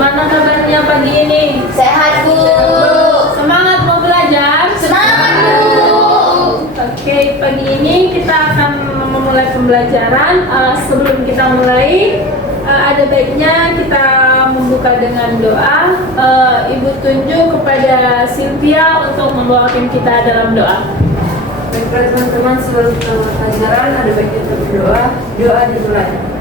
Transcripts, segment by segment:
Gimana kabarnya pagi ini? Sehat, Bu. Semangat mau belajar? Semangat, Bu. Oke, pagi ini kita akan memulai pembelajaran. Sebelum kita mulai, ada baiknya kita membuka dengan doa. Ibu tunjuk kepada Sylvia untuk membawakan kita dalam doa. Baiklah teman-teman, sebelum kita mulai pelajaran ada baiknya kita berdoa. Doa dimulai.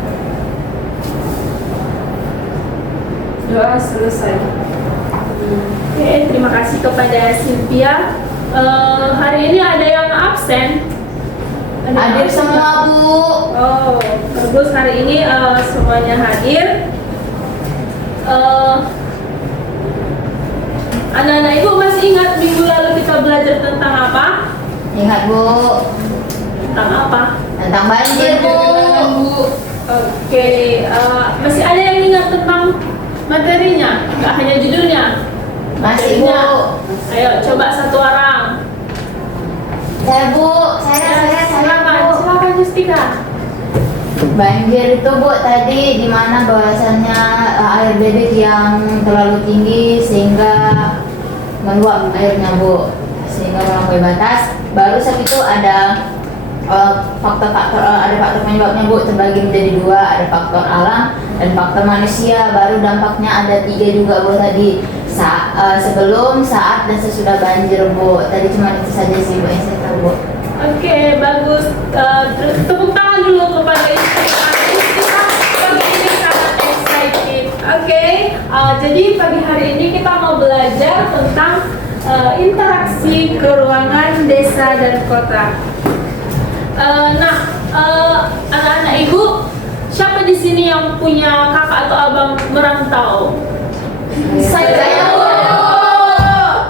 Doa selesai. Oke, terima kasih kepada Sylvia. Hari ini ada yang absen. Ada yang Hadir absen semua, nggak? Bu. Oh, bagus, hari ini semuanya hadir. Anak-anak ibu masih ingat minggu lalu kita belajar tentang apa? Ingat, Bu. Tentang apa? Tentang banjir, Bu. Oke, masih ada yang ingat tentang materinya? Nggak hanya judulnya? Masih, Bu. Ayo, coba satu orang. Saya, Bu. Saya, Silakan Justika. Banjir itu, Bu, tadi di mana bahwasannya air debit yang terlalu tinggi sehingga meluap airnya, Bu, sehingga melampaui batas. Baru saat itu ada faktor-faktor, ada faktor penyebabnya, Bu, terbagi menjadi dua, ada faktor alam dan faktor manusia. Baru dampaknya ada 3 juga, Bu, tadi sebelum, saat, dan sesudah banjir, Bu. Tadi cuma itu saja sih, Bu, yang saya tahu, Bu. Oke, bagus. Tepuk tangan dulu kepada Justika. Justika pagi ini sangat excited. Oke, jadi pagi hari ini kita mau belajar tentang interaksi keruangan desa dan kota. Anak-anak ibu, siapa di sini yang punya kakak atau abang merantau? Saya.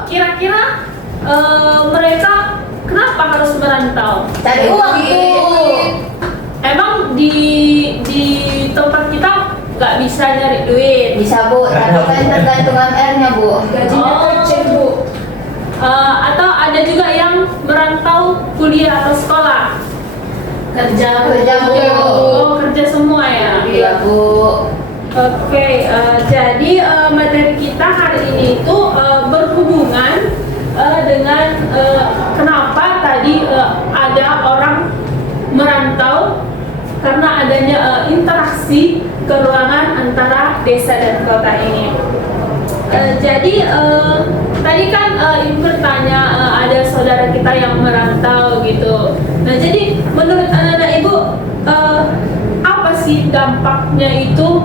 Kira-kira mereka kenapa harus merantau? Cari uang, Bu. Emang di tempat kita nggak bisa nyari duit? Bisa, Bu, tapi kan tergantung UMR-nya, Bu. Gajinya kecil, Bu. Atau ada juga yang merantau kuliah atau sekolah? Kerja, Bu. Oh, kerja semua ya? Iya, Bu. Oke, jadi materi kita hari ini itu berhubungan dengan kenapa tadi ada orang merantau, karena adanya interaksi keruangan antara desa dan kota ini. Jadi tadi kan ibu bertanya ada saudara kita yang merantau gitu. Nah, jadi menurut anak-anak ibu apa sih dampaknya itu,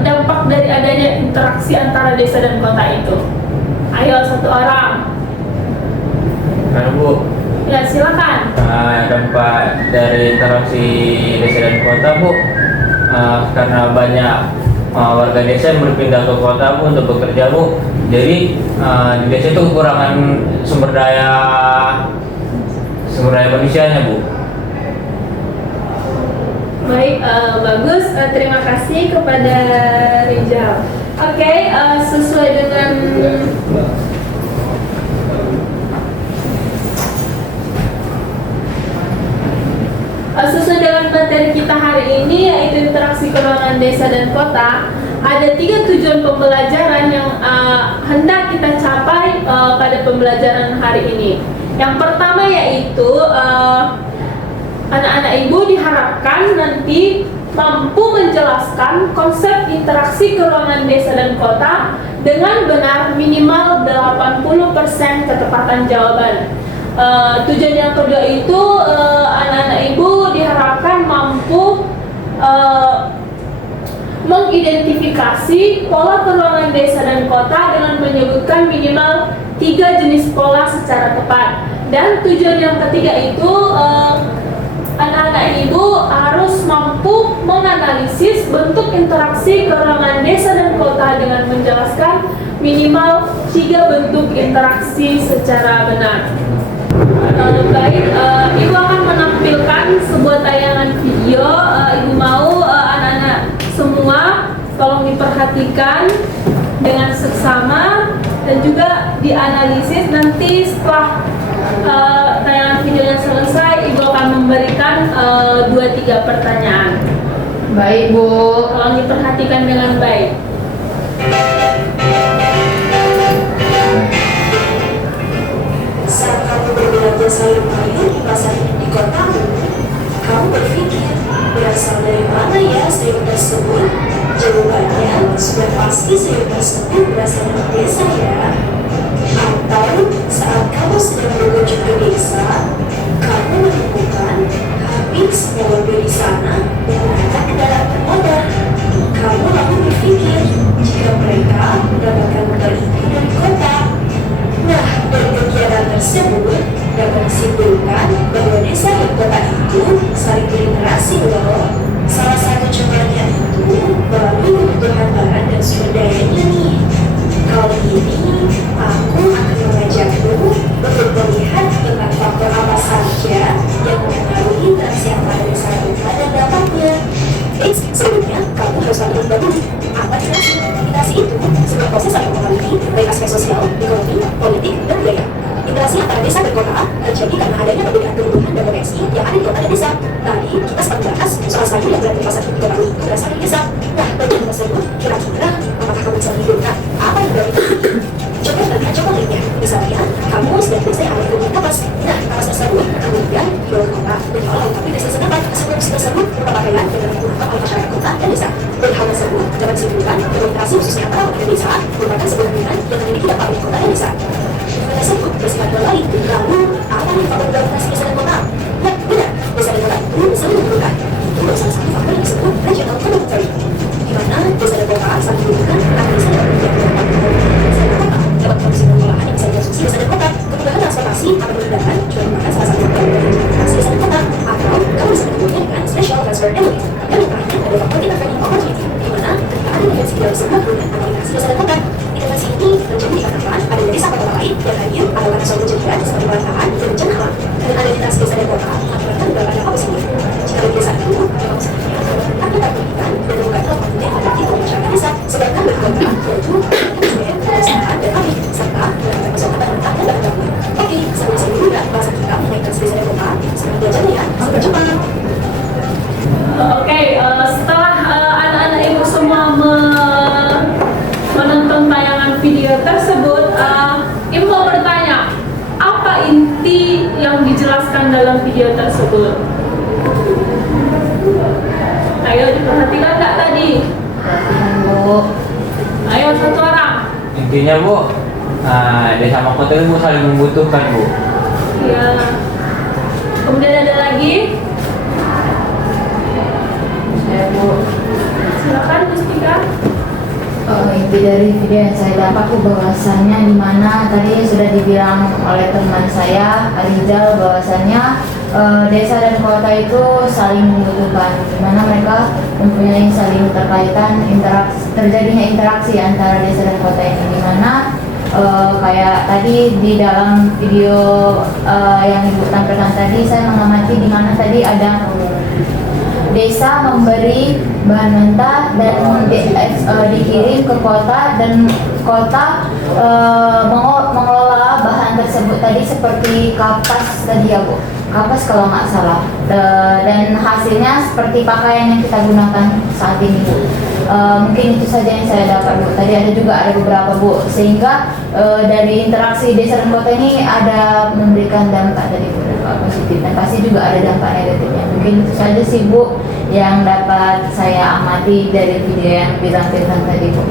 dampak dari adanya interaksi antara desa dan kota itu? Ayo, satu orang. Bu, Ya, silakan. dampak dari interaksi desa dan kota, Bu, karena banyak warga desa yang berpindah ke kota, Bu, untuk bekerja, Bu. Jadi di desa itu kekurangan sumber daya manusianya, Bu. Baik, bagus. Terima kasih kepada Rijal. Oke, sesuai dengan materi kita hari ini, yaitu interaksi keruangan desa dan kota, ada 3 tujuan pembelajaran yang hendak kita capai pada pembelajaran hari ini. Yang pertama yaitu anak-anak ibu diharapkan nanti mampu menjelaskan konsep interaksi keruangan desa dan kota dengan benar, minimal 80% ketepatan jawaban. Tujuan yang kedua itu anak-anak ibu diharapkan mampu mengidentifikasi pola keruangan desa dan kota dengan menyebutkan minimal 3 jenis pola secara tepat. Dan tujuan yang ketiga itu anak-anak ibu harus mampu menganalisis bentuk interaksi keruangan desa dan kota dengan menjelaskan minimal 3 bentuk interaksi secara benar. Baik, ibu akan menampilkan sebuah tayangan video. Ibu mau anak-anak semua tolong diperhatikan dengan seksama dan juga dianalisis. Nanti setelah tayangan videonya selesai, ibu akan memberikan 2-3 pertanyaan. Baik, Bu. Tolong diperhatikan dengan baik. Saat kamu berbelanja sayur mayur di pasar di kotamu, kamu berpikir, berasal dari mana ya sayur tersebut? Jawabannya sudah pasti sayur tersebut berasal dari desa ya. Atau saat kamu sedang berkunjung ke desa, kamu menemukan hampir semua warga di sana menggunakan kendaraan bermotor. Kamu lalu berpikir jika mereka mendapatkan modal itu dari kota. Nah, dari kegiatan tersebut dapat disimpulkan bahwa desa dan kota itu saling berinteraksi loh. Salah satu contohnya itu melalui kebutuhan barang dan sumber dayanya nih. Kali ini aku akan mengajakmu untuk melihat tentang faktor apa saja yang mempengaruhi interaksi antara desa dan kota dan dampaknya. Sebelumnya, kamu harus tahu dulu apa interaksi. Interaksi itu sebuah proses saling mempengaruhi baik aspek sosial, ekonomi, politik, dan budaya. Interaksi antara desa dan kota terjadi karena adanya perbedaan kebutuhan dan potensi yang ada di kota dan desa. Tadi kita sempat membahas soal sayur yang berada di pasar di kota itu berasal dari desa. Nah, bagian tersebut kira-kira apakah kamu bisa menunjukkan apa yang berarti? Coba lihatnya. Misalnya, kamu sedang desa yang ada di kapas. Nah, kapas tersebut kemudian dibawa ke kota dan diolah tapi desa setempat. Sebelum tersebut berupa pakaian yang digunakan oleh masyarakat kota dan desa. Dari hal tersebut dapat disimpulkan bahwa interaksi khususnya antara warga desa merupakan sebuah hubungan yang memiliki dampak bagi kota dan desa. Tersebut bersifat global. Lalu, apa nih faktor interaksi desa dan kota? Ya, benar. Desa dan kota itu saling menguntungkan. Itu salah satu faktor yang disebut regional complementary, di mana desa dan kota saling menguntungkan karena desa dapat menjadi desa dan kota dapat produksi pengolahan yang bisa dikonsumsi desa dan kota. Kemudahan transportasi akan memudahkan juga merupakan salah satu faktor yang interaksi desa dan kota. Atau kamu bisa menyebutnya dengan special transfer element. Dan yang terakhir ada faktor intervening opportunity, di mana ketika ada intervensi dalam sebuah hubungan antara interaksi desa dan kota, intervensi ini terjadi dikarenakan adanya desa kota lain yang hadir atau karena suatu kejadian seperti pelanggaran dan bencana alam. Dengan adanya interaksi desa dan kota mengakibatkan beberapa dampak positif. Jika dari desa itu dampak positifnya ada pendidikan dan membuka telepon yang ada di masyarakat desa, sedangkan dari kota yaitu SDM, kesehatan dan pabrik serta melakukan kesehatan rendah dan bahan baku. Oke, sampai sini dulu ya bahasa kita mengenai interaksi desa dan kota. Sampai belajarnya ya, sampai jumpa. Oke, setelah anak-anak ibu semua menonton tayangan video tersebut, ibu mau bertanya, apa inti yang dijelaskan dalam video tersebut? Ayo diperhatikan nggak tadi? Perhatikan, Bu. Ayo satu orang. Intinya Bu, desa sama kota itu saling membutuhkan Bu. Ya. Kemudian ada lagi. Saya, Bu. Silakan Mustika. Inti dari video yang saya dapat bahwasannya di mana tadi sudah dibilang oleh teman saya Arizal bahwasannya desa dan kota itu saling membutuhkan, di mana mereka mempunyai saling terkaitan terjadinya interaksi antara desa dan kota ini, di mana kayak tadi di dalam video yang Ibu tampilkan tadi saya mengamati di mana tadi ada desa memberi bahan mentah dan dikirim ke kota dan kota mengelola bahan tersebut tadi seperti kapas tadi ya Bu, kapas kalau nggak salah, dan hasilnya seperti pakaian yang kita gunakan saat ini Bu. Mungkin itu saja yang saya dapat Bu. Tadi ada juga ada beberapa Bu, sehingga dari interaksi desa dan kota ini ada memberikan dampak tadi Bu, dampak positif dan pasti juga ada dampak negatifnya. Mungkin itu saja sih Bu yang dapat saya amati dari video yang ditampilkan tadi Bu.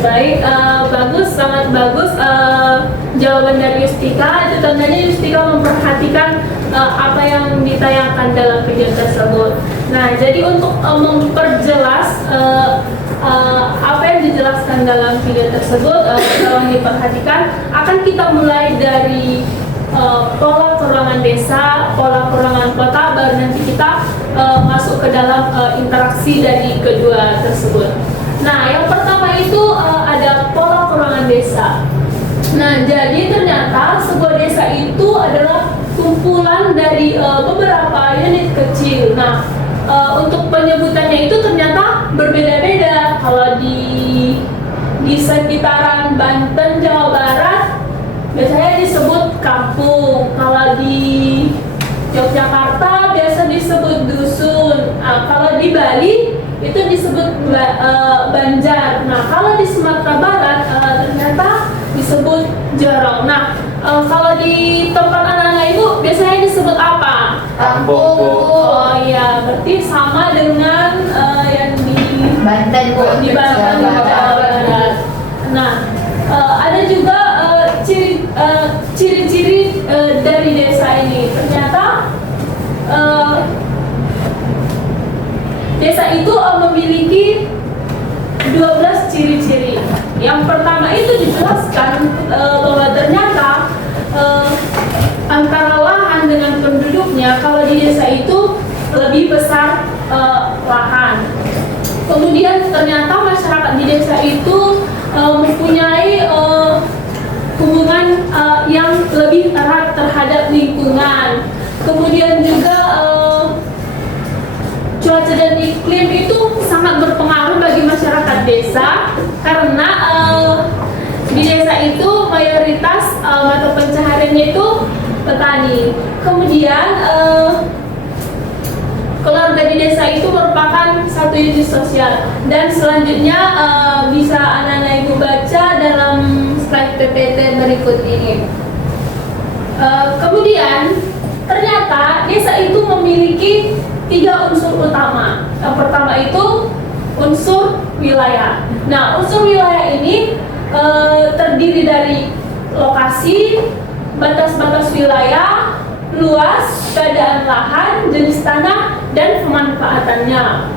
Baik, bagus, sangat bagus jawaban dari Yustika. Itu tandanya Yustika memperhatikan apa yang ditayangkan dalam video tersebut. Nah, jadi untuk memperjelas apa yang dijelaskan dalam video tersebut, tolong diperhatikan. Akan kita mulai dari pola keruangan desa, pola keruangan kota, baru nanti kita masuk ke dalam interaksi dari kedua tersebut. Nah, yang pertama itu ada pola keruangan desa. Nah, jadi ternyata sebuah desa itu adalah kumpulan dari beberapa unit kecil. Nah, untuk penyebutannya itu ternyata berbeda-beda. Kalau di sekitaran Banten, Jawa Barat, biasanya disebut kampung. Kalau di Yogyakarta biasa disebut dusun. Kalau di Bali itu disebut banjar. Nah, kalau di Sumatera Barat ternyata disebut jorong. Nah, kalau di tempat anak-anak Ibu biasanya disebut apa? Kampung, Bu. Oh iya, berarti sama dengan yang di Banten Bu. di Banten, Jawa Jawa Barat. Barat. Nah, ada juga ciri-ciri dari desa ini. Ternyata desa itu memiliki 12 ciri-ciri. Yang pertama itu dijelaskan bahwa ternyata antara lahan dengan penduduknya, kalau di desa itu lebih besar lahan. Kemudian ternyata masyarakat di desa itu mempunyai hubungan yang lebih erat terhadap lingkungan. Kemudian juga cuaca dan iklim itu sangat berpengaruh bagi masyarakat desa, karena di desa itu mayoritas mata pencahariannya itu petani. Kemudian keluarga di desa itu merupakan satu unit sosial, dan selanjutnya bisa anak-anak Ibu baca dalam slide PPT berikut ini. Kemudian ternyata desa itu memiliki 3 unsur utama. Yang pertama itu unsur wilayah. Nah, unsur wilayah ini terdiri dari lokasi, batas-batas wilayah, luas, keadaan lahan, jenis tanah, dan pemanfaatannya.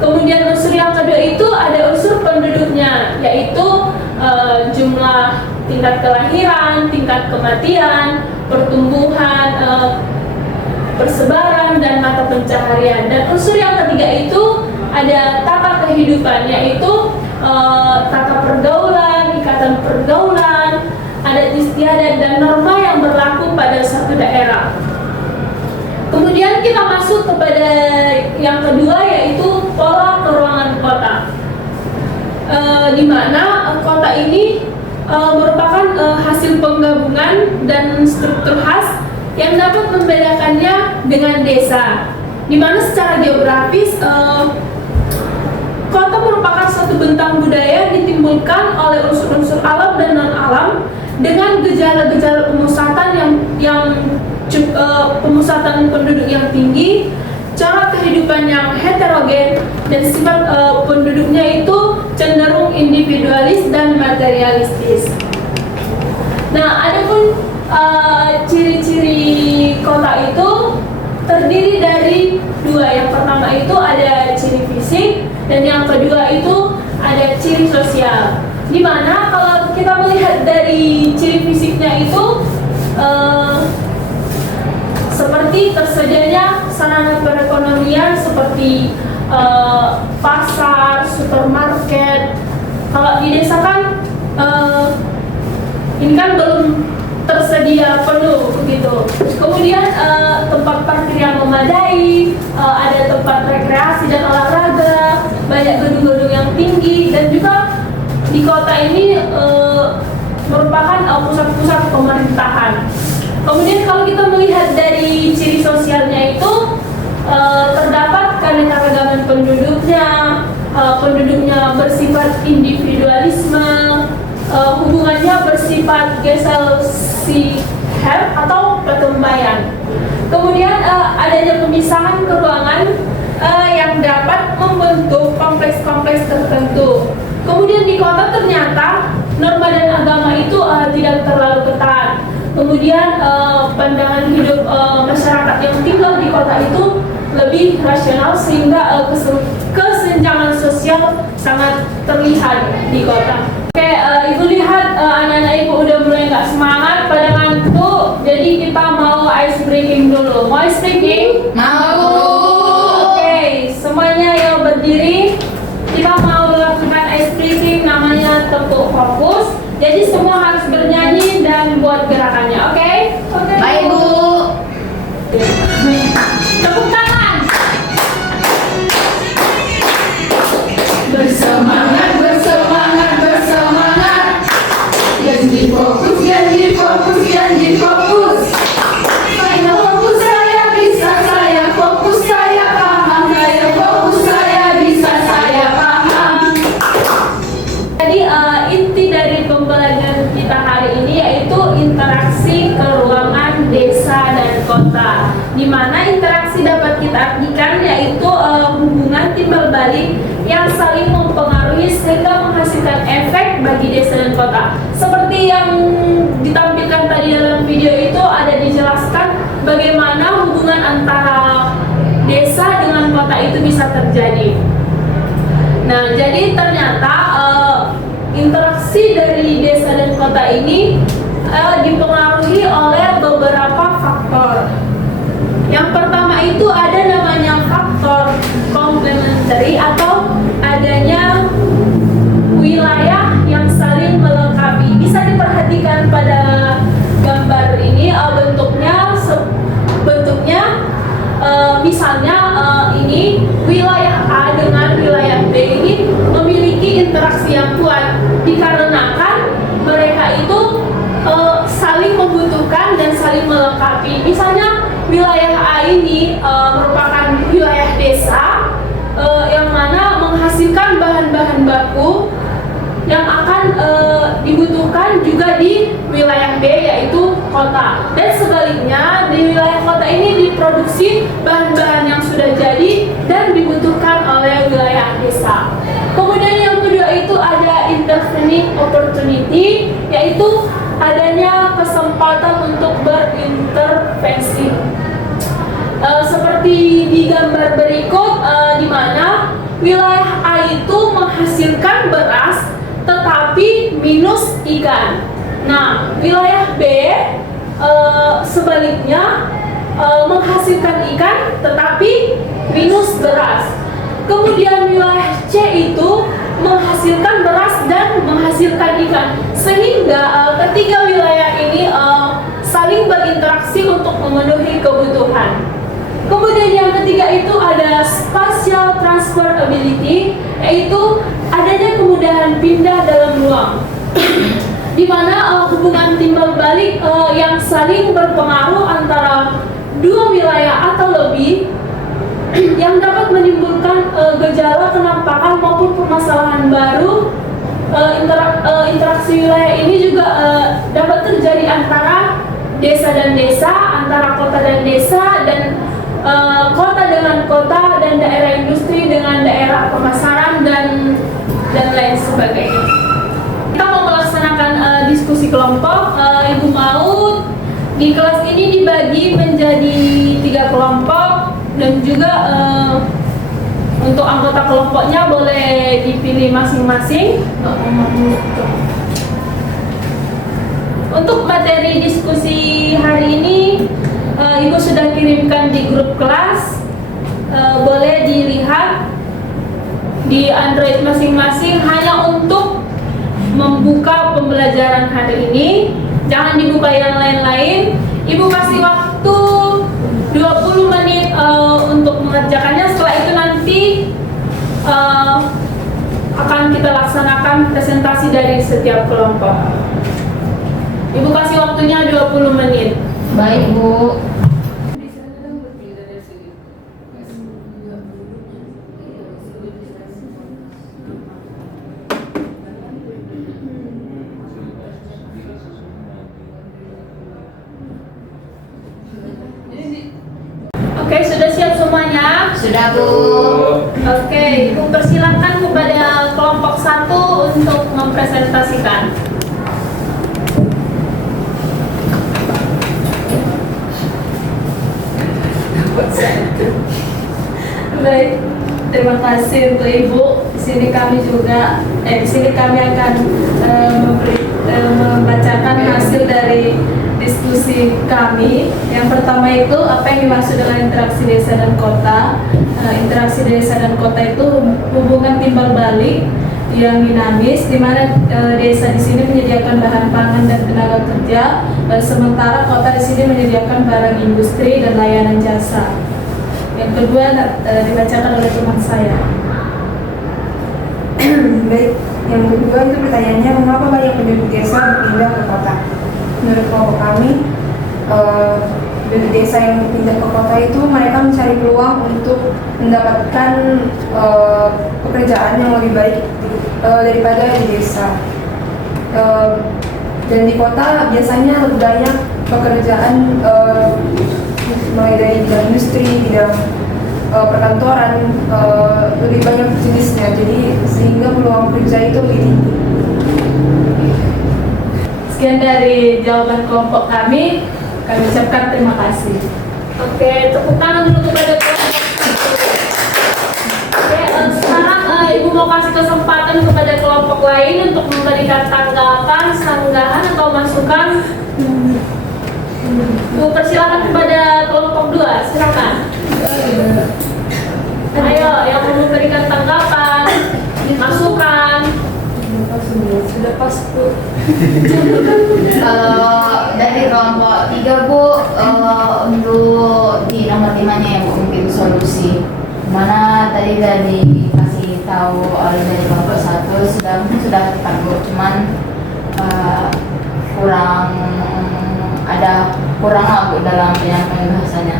Kemudian unsur yang kedua itu ada unsur penduduknya, yaitu jumlah tingkat kelahiran, tingkat kematian, pertumbuhan, persebaran, dan mata pencaharian. Dan unsur yang ketiga itu ada tata kehidupan, yaitu tata pergaulan, ikatan pergaulan, adat istiadat, dan norma yang berlaku pada suatu daerah. Kemudian kita masuk kepada yang kedua, yaitu pola keruangan kota, di mana kota ini merupakan hasil penggabungan dan struktur khas yang dapat membedakannya dengan desa, di mana secara geografis kota merupakan suatu bentang budaya ditimbulkan oleh unsur-unsur alam dan non-alam dengan gejala-gejala pemusatan pemusatan penduduk yang tinggi, cara kehidupan yang heterogen, dan sifat penduduknya itu cenderung individualis dan materialistis. Nah, adapun ciri-ciri kota itu terdiri dari 2. Yang pertama itu ada ciri fisik, dan yang kedua itu ada ciri sosial. Dimana kalau kita melihat dari ciri fisiknya itu seperti tersedianya sarana perekonomian seperti pasar, supermarket. Kalau di desa kan ini kan belum tersedia penuh begitu. Kemudian tempat parkir yang memadai, ada tempat rekreasi dan olahraga, banyak gedung-gedung yang tinggi, dan juga di kota ini merupakan pusat-pusat pemerintahan. Kemudian kalau kita melihat dari ciri sosialnya itu terdapat keanekaragaman penduduknya, penduduknya bersifat individualisme, hubungannya bersifat gesellschaft atau ketembayan. Kemudian adanya pemisahan keruangan yang dapat membentuk kompleks-kompleks tertentu. Kemudian di kota ternyata norma dan agama itu tidak terlalu ketat. Kemudian pandangan hidup masyarakat yang tinggal di kota itu lebih rasional, sehingga kesenjangan sosial sangat terlihat di kota. Oke, Ibu lihat anak-anak Ibu udah mulai nggak semangat, pada ngantuk. Jadi kita mau ice breaking dulu. Mau ice breaking? Mau. Oke, semuanya yang berdiri. Kita mau lakukan ice breaking, namanya tepuk fokus. Jadi semua harus bernyanyi dan buat gerakannya, oke? Baik Bu. Tepuk tangan. Bersemangat, bersemangat, bersemangat. Janji fokus, janji fokus, janji fokus. Saya fokus, saya bisa, saya fokus, saya paham. Saya fokus, saya bisa, saya paham. balik yang saling mempengaruhi sehingga menghasilkan efek bagi desa dan kota. Seperti yang ditampilkan tadi dalam video itu ada dijelaskan bagaimana hubungan antara desa dengan kota itu bisa terjadi. Nah, jadi ternyata interaksi dari desa dan kota ini dipengaruhi oleh beberapa faktor. Yang pertama itu ada namanya faktor komplementari atau adanya wilayah yang saling melengkapi. Bisa diperhatikan pada gambar ini bentuknya misalnya ini wilayah A dengan wilayah B ini memiliki interaksi yang kuat dikarenakan mereka itu saling membutuhkan dan saling melengkapi. Misalnya wilayah A ini merupakan wilayah desa yang mana menghasilkan bahan-bahan baku yang akan dibutuhkan juga di wilayah B yaitu kota. Dan sebaliknya di wilayah kota ini diproduksi bahan-bahan yang sudah jadi dan dibutuhkan oleh wilayah desa. Kemudian yang kedua itu ada intervening opportunity, yaitu adanya kesempatan untuk berintervensi. Seperti di gambar berikut, di mana wilayah A itu menghasilkan beras tetapi minus ikan. Nah, wilayah B sebaliknya menghasilkan ikan tetapi minus beras. Kemudian wilayah C itu menghasilkan beras dan menghasilkan ikan, sehingga ketiga wilayah ini saling berinteraksi untuk memenuhi kebutuhan. Kemudian yang ketiga itu ada spatial transferability, yaitu adanya kemudahan pindah dalam ruang, di mana hubungan timbal balik yang saling berpengaruh antara dua wilayah atau lebih yang dapat menimbulkan gejala kenampakan maupun permasalahan baru. Interaksi wilayah ini juga dapat terjadi antara desa dan desa, antara kota dan desa, dan kota dengan kota, dan daerah industri dengan daerah pemasaran, dan lain sebagainya. Kita mau melaksanakan diskusi kelompok. Ibu Maud di kelas ini dibagi menjadi 3 kelompok, dan juga untuk anggota kelompoknya boleh dipilih masing-masing. Untuk materi diskusi hari ini Ibu sudah kirimkan di grup kelas, boleh dilihat di Android masing-masing, hanya untuk membuka pembelajaran hari ini. Jangan dibuka yang lain-lain. Ibu kasih waktu 20 menit untuk mengerjakannya. Setelah itu nanti akan kita laksanakan presentasi dari setiap kelompok. Ibu kasih waktunya 20 menit. Baik, Bu. Oke, sudah siap semuanya? Sudah, Bu. Oke, Ibu persilakan kepada kelompok 1 untuk mempresentasikan. Baik, terima kasih untuk Ibu. Di sini kami akan membacakan hasil dari diskusi kami. Yang pertama itu apa yang dimaksud dengan interaksi desa dan kota. Interaksi desa dan kota itu hubungan timbal balik yang dinamis, di mana desa di sini menyediakan bahan pangan dan tenaga kerja, sementara kota di sini menyediakan barang industri dan layanan jasa. Yang kedua dibacakan oleh teman saya. Baik, yang kedua itu pertanyaannya, mengapa banyak penduduk desa berpindah ke kota? Menurut kelompok kami, penduduk desa yang berpindah ke kota itu mereka mencari peluang untuk mendapatkan pekerjaan yang lebih baik daripada di desa. Dan di kota biasanya lebih banyak pekerjaan mulai dari bidang industri, bidang perkantoran lebih banyak jenisnya, jadi sehingga peluang kerja itu lebih tinggi. Sekian dari jawaban kelompok kami ucapkan terima kasih. Oke, tepuk tangan dulu kepada kelompok. Oke, sekarang Ibu mau kasih kesempatan kepada kelompok lain untuk memberikan tanggapan, sanggahan atau masukan. Bu, persilakan kepada kelompok 2, silakan. Ayo, yang mau memberikan tanggapan, masukan. Sudah pas, Bu. Dari kelompok 3 Bu, untuk di nomor 5-nya ya Bu, mungkin solusi mana tadi dikasih tahu oleh dari kelompok 1 sudah tepat Bu, cuman kurang lah Bu dalam penyampaian bahasanya.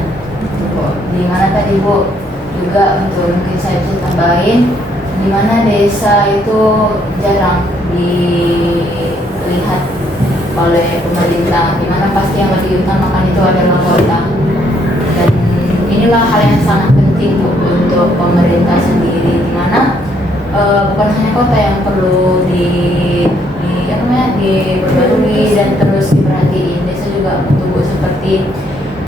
Di mana tadi Bu juga untuk mungkin saya bisa tambahin, di mana desa itu jarang dilihat oleh pemerintah, di mana pasti yang lebih utamakan itu adalah kota. Dan inilah hal yang sangat penting Bu untuk pemerintah sendiri, di mana bukan hanya kota yang perlu diperbarui dan terus diperhatiin, desa juga butuh Bu, seperti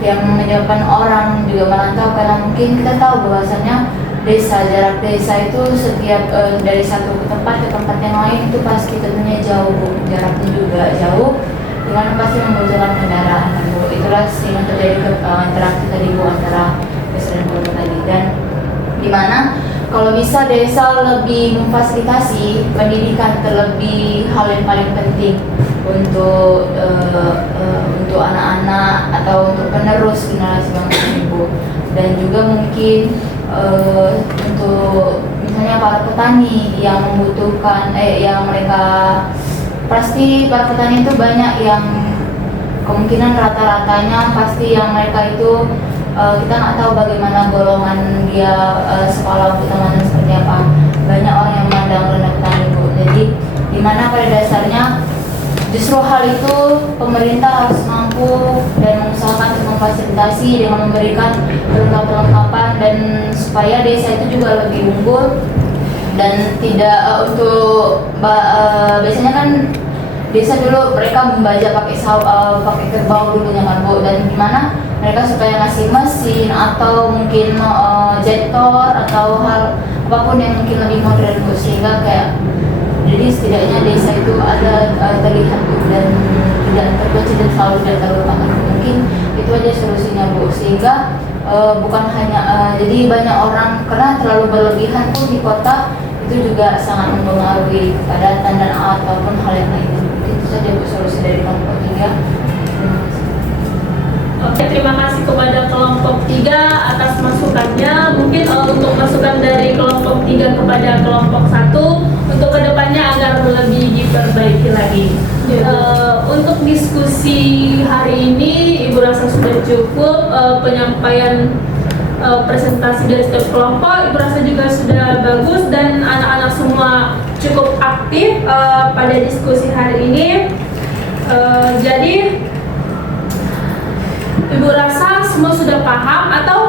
yang menyebabkan orang juga merantau, karena mungkin kita tahu bahwasannya jarak desa itu setiap dari satu tempat ke tempat yang lain itu pasti tentunya jauh Bu, jaraknya juga jauh, dimana pasti membutuhkan kendaraan Bu. Itulah yang terjadi interaksi tadi Bu antara desa dan kota tadi, dan dimana kalau bisa desa lebih memfasilitasi pendidikan, terlebih hal yang paling penting untuk anak-anak atau untuk penerus generasi bangsa Ibu. Dan juga mungkin untuk misalnya para petani yang membutuhkan yang mereka pasti para petani itu banyak yang kemungkinan rata-ratanya pasti yang mereka itu kita nggak tahu bagaimana golongan dia sekolah utama seperti apa. Banyak orang yang memandang rendah petani Bu. Jadi dimana pada dasarnya justru hal itu pemerintah harus mampu dan mengusahakan untuk memfasilitasi dengan memberikan perlengkapan dan supaya desa itu juga lebih unggul dan tidak biasanya kan desa dulu mereka membajak pakai kerbau dulunya kan Bu, dan gimana mereka supaya ngasih mesin atau mungkin jektor atau hal apapun yang mungkin lebih modern Bu, sehingga kayak jadi setidaknya desa itu ada terlihat dan tidak terkecil dan selalu tidak terlupakan. Mungkin itu aja solusinya Bu, sehingga bukan hanya jadi banyak orang karena terlalu berlebihan pun di kota itu juga sangat mempengaruhi kepadatan dan ataupun hal yang lain. Itu saja Bu solusi dari kelompok 3. Oke, terima kasih kepada kelompok 3 atas masukannya. Mungkin untuk masukan dari kelompok 3 kepada kelompok 1 untuk kedepannya agar lebih diperbaiki lagi. Untuk diskusi hari ini Ibu rasa sudah cukup, penyampaian presentasi dari setiap kelompok Ibu rasa juga sudah bagus dan anak-anak semua cukup aktif pada diskusi hari ini. Jadi Ibu rasa semua sudah paham atau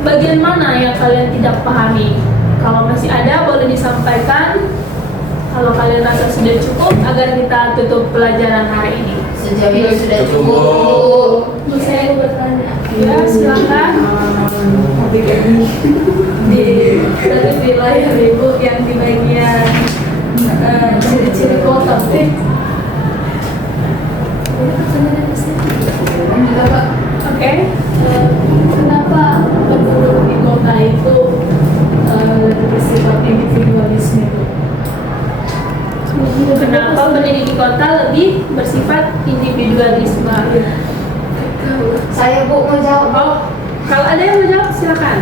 bagian mana yang kalian tidak pahami? Kalau masih ada boleh disampaikan. Kalau kalian rasa sudah cukup agar kita tutup pelajaran hari ini. Sejauh ini sudah cukup. Saya bertanya. Ya, silakan. Di layar Ibu yang di bagian ciri-ciri kota. Oke, kenapa penduduk di kota itu lebih bersifat individualisme itu? Kenapa penduduk di kota lebih bersifat individualisme? Saya Bu mau jawab. Oh, kalau ada yang mau jawab silakan.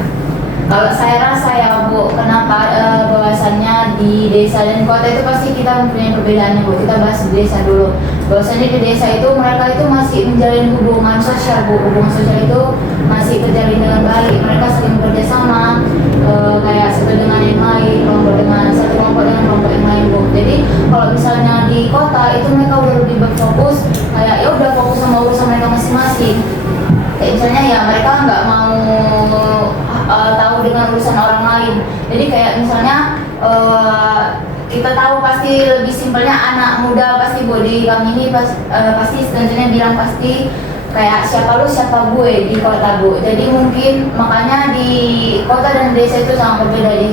Kalau saya rasa ya Bu, kenapa bahwasannya di desa dan kota itu pasti kita mempunyai perbedaannya Bu. Kita bahas di desa dulu. Bahwasannya di desa itu mereka itu masih menjalin hubungan sosial Bu. Hubungan sosial itu masih terjalin dengan baik. Mereka saling bekerja sama, kayak satu dengan yang lain, kelompok dengan satu kelompok dengan kelompok yang lain Bu. Jadi kalau misalnya di kota itu mereka udah lebih berfokus, kayak ya udah fokus sama urusan mereka masing-masing. Kayak misalnya ya mereka nggak mau kita tahu pasti lebih simpelnya anak muda pasti body kami ini pasti tentunya bilang pasti kayak siapa lu siapa gue di kota Bu. Jadi mungkin makanya di kota dan desa itu sangat berbeda. Di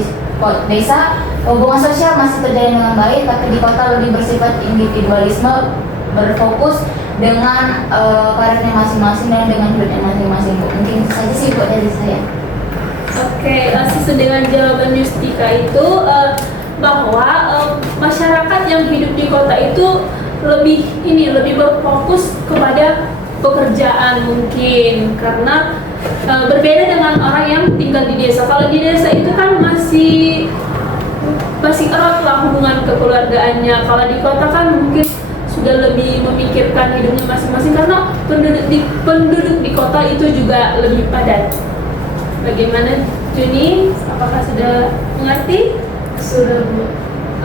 desa hubungan sosial masih terjalin dengan baik, tapi di kota lebih bersifat individualisme, berfokus dengan karirnya masing-masing dan dengan hidupnya masing-masing Bu. Mungkin itu saja sih Bu dari saya. Oke, sesuai dengan jawaban Yustika itu bahwa masyarakat yang hidup di kota itu lebih berfokus kepada pekerjaan mungkin karena berbeda dengan orang yang tinggal di desa. Kalau di desa itu kan masih erat lah hubungan kekeluargaannya. Kalau di kota kan mungkin sudah lebih memikirkan hidupnya masing-masing karena penduduk di kota itu juga lebih padat. Bagaimana Juni? Apakah sudah mengerti? Sudah Bu.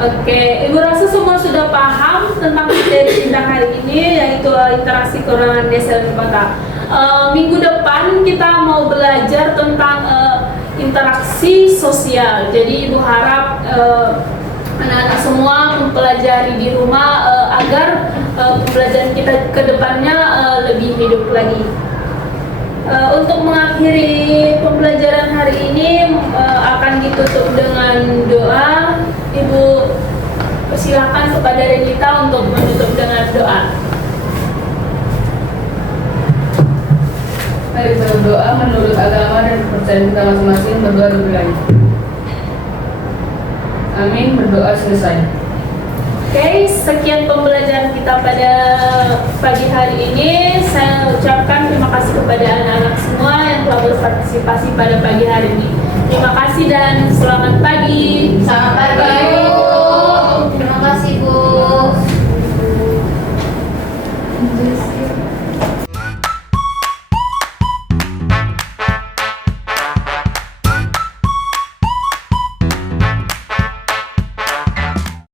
Oke, Ibu rasa semua sudah paham tentang materi kita hari ini, yaitu interaksi kerulangan desa dan kota. Minggu depan kita mau belajar tentang interaksi sosial. Jadi Ibu harap anak-anak semua mempelajari di rumah agar pembelajaran kita ke depannya lebih hidup lagi. Untuk mengakhiri pembelajaran hari ini akan ditutup dengan doa. Ibu persilakan kepada Renita untuk menutup dengan doa. Mari berdoa menurut agama dan kepercayaan kita masing-masing, berdoa dimulai. Amin, berdoa selesai. Oke, sekian pembelajaran kita pada pagi hari ini. Saya ucapkan terima kasih kepada anak-anak semua yang telah berpartisipasi pada pagi hari ini. Terima kasih dan selamat pagi. Selamat pagi.